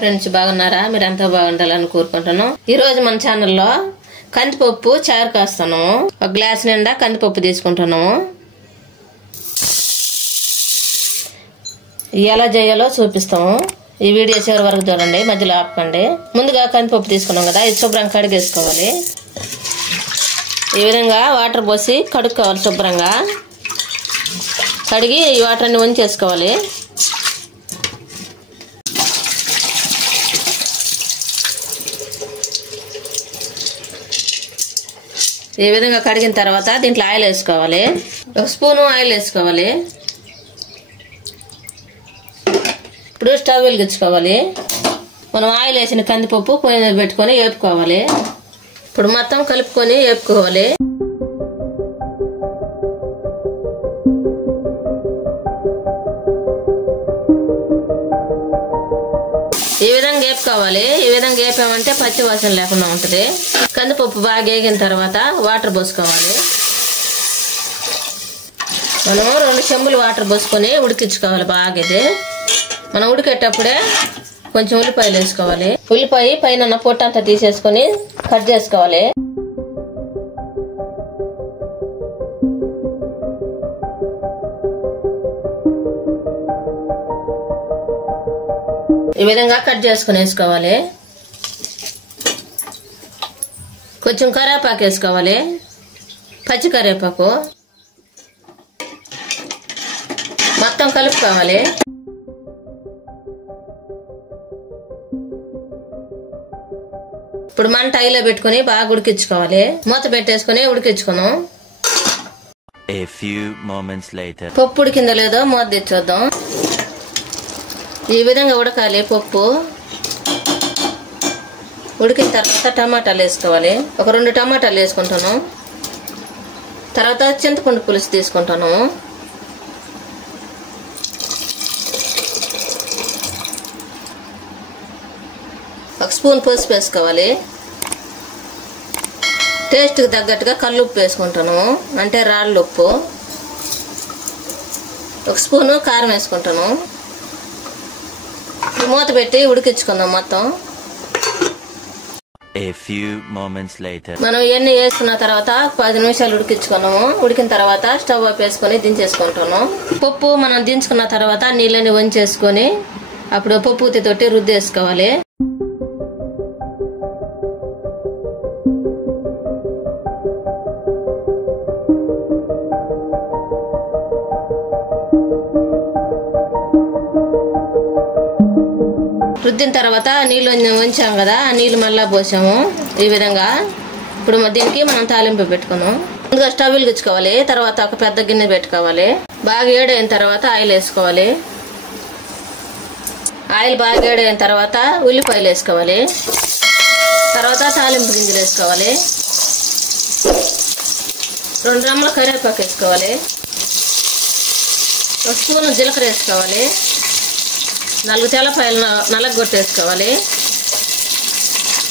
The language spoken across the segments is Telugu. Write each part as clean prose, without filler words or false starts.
ఫ్రెండ్స్ బాగున్నారా? మీరంతా బాగుండాలని కోరుకుంటున్నాను. ఈ రోజు మన ఛానల్లో కందిపప్పు చారు కాస్తాను. ఒక గ్లాస్ నిండా కందిపప్పు తీసుకుంటున్నాము. ఎలా చేయాలో చూపిస్తాము. ఈ వీడియో చివరి వరకు చూడండి, మధ్యలో ఆపకండి. ముందుగా కందిపప్పు తీసుకున్నాం కదా, ఇది శుభ్రంగా కడిగేసుకోవాలి. ఈ విధంగా వాటర్ పోసి కడుక్కోవాలి. శుభ్రంగా కడిగి ఈ వాటర్ అన్ని వంచేసుకోవాలి. ఈ విధంగా కడిగిన తర్వాత దీంట్లో ఆయిల్ వేసుకోవాలి. ఒక స్పూను ఆయిల్ వేసుకోవాలి. ఇప్పుడు స్టవ్ వెలిగించుకోవాలి. మనం ఆయిల్ వేసిన కందిపప్పు పొయ్యి మీద పెట్టుకొని వేపుకోవాలి. ఇప్పుడు మొత్తం కలుపుకొని వేపుకోవాలి. ఈ విధంగా వేపుకోవాలి. ఈ విధంగా వేపామంటే పచ్చి వాసన లేకుండా ఉంటుంది. కందిపప్పు బాగా వేగిన తర్వాత వాటర్ పోసుకోవాలి. మనం 2 చెంబులు వాటర్ పోసుకొని ఉడికించుకోవాలి. బాగా ఇది మనం ఉడికేటప్పుడే కొంచెం ఉల్లిపాయలు వేసుకోవాలి. ఉల్లిపాయ పైన పొట్టు అంతా తీసేసుకొని కట్ చేసుకోవాలి. ఈ విధంగా కట్ చేసుకుని వేసుకోవాలి. కొంచెం కరివేపాకు వేసుకోవాలి. పచ్చి కరివేపాకు మొత్తం కలుపుకోవాలి. ఇప్పుడు మంట హైలో పెట్టుకుని బాగా ఉడికించుకోవాలి. మూత పెట్టేసుకుని ఉడికించుకున్నాం. పప్పు ఉడికిందో లేదో మూత తెచ్చొద్దాం. ఈ విధంగా ఉడకాలి. పప్పు ఉడికిన తర్వాత టమాటాలు వేసుకోవాలి. ఒక 2 టమాటాలు వేసుకుంటాను. తర్వాత చింతపండు పులుసు తీసుకుంటాను. ఒక స్పూన్ పసుపు వేసుకోవాలి. టేస్ట్కి తగ్గట్టుగా కల్లుప్పు వేసుకుంటాను, అంటే రాళ్ళ ఉప్పు. ఒక స్పూను కారం వేసుకుంటాను. మూత పెట్టి ఉడికించుకుందాం మొత్తం. మనం ఇవన్నీ వేసుకున్న తర్వాత 10 నిమిషాలు ఉడికించుకున్నాము. ఉడికిన తర్వాత స్టవ్ ఆఫ్ వేసుకొని దించేసుకుంటాను. పప్పు మనం దించుకున్న తర్వాత నీళ్ళని వంచేసుకొని అప్పుడు పప్పు తోటి రుద్దేసుకోవాలి. రుద్దిన తర్వాత నీళ్ళు వంచాం కదా, ఆ నీళ్ళు మళ్ళా పోసాము. ఈ విధంగా ఇప్పుడు దీనికి మనం తాలింపు పెట్టుకున్నాం. ముందుగా స్టవ్ వెలిగించుకోవాలి. తర్వాత ఒక పెద్ద గిన్నె పెట్టుకోవాలి. బాగా వేడైన తర్వాత ఆయిల్ వేసుకోవాలి. ఆయిల్ బాగా వేడైన తర్వాత ఉల్లిపాయలు వేసుకోవాలి. తర్వాత తాలింపు గింజలు వేసుకోవాలి. 2 రెమ్మల కరివేపాకు వేసుకోవాలి. 1 స్పూను జీలకర్ర వేసుకోవాలి. 4 తెల్లపాయలు నలగొట్టేసుకోవాలి.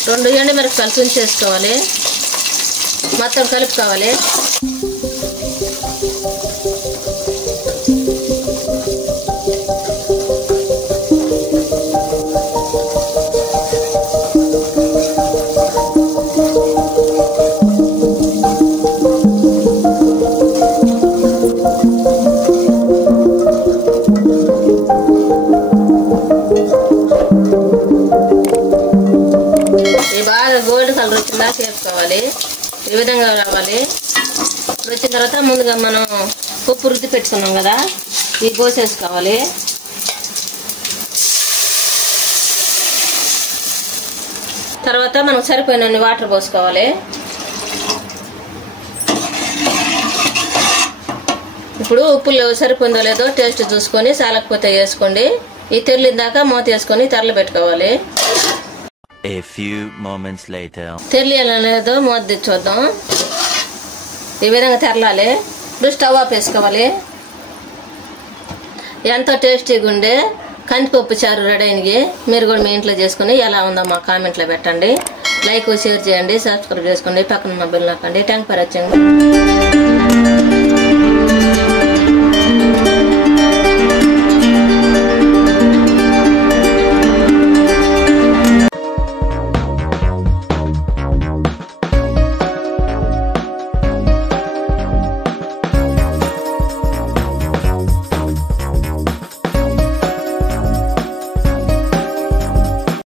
2 ఎండుమిరపకాయలు తుంచేసుకోవాలి. మొత్తం కలుపుకోవాలి. గోల్డ్ కలర్ వచ్చిందా చేసుకోవాలి. ఈ విధంగా రావాలి. వచ్చిన తర్వాత ముందుగా మనం పప్పు రుద్ది పెట్టుకున్నాం కదా, ఇవి పోసేసుకోవాలి. తర్వాత మనం సరిపోయిన వాటర్ పోసుకోవాలి. ఇప్పుడు ఉప్పులు సరిపోయిందో లేదో టేస్ట్ చూసుకొని సాలకపోతే వేసుకోండి. ఈ తెరలిందాక మూత వేసుకొని తెరలు పెట్టుకోవాలి. తెరలేదో మూత తెచ్చుద్దాం. ఈ విధంగా తెరలాలి. ఇప్పుడు స్టవ్ ఆఫ్ వేసుకోవాలి. ఎంతో టేస్టీగా ఉండే కందిపప్పు చారు రెడీ అయింది. మీరు కూడా మీ ఇంట్లో చేసుకుని ఎలా ఉందో మా కామెంట్లో పెట్టండి. లైక్ షేర్ చేయండి, సబ్స్క్రైబ్ చేసుకోండి, పక్కన ఉన్న బెల్ నొక్కండి. Thank for watching.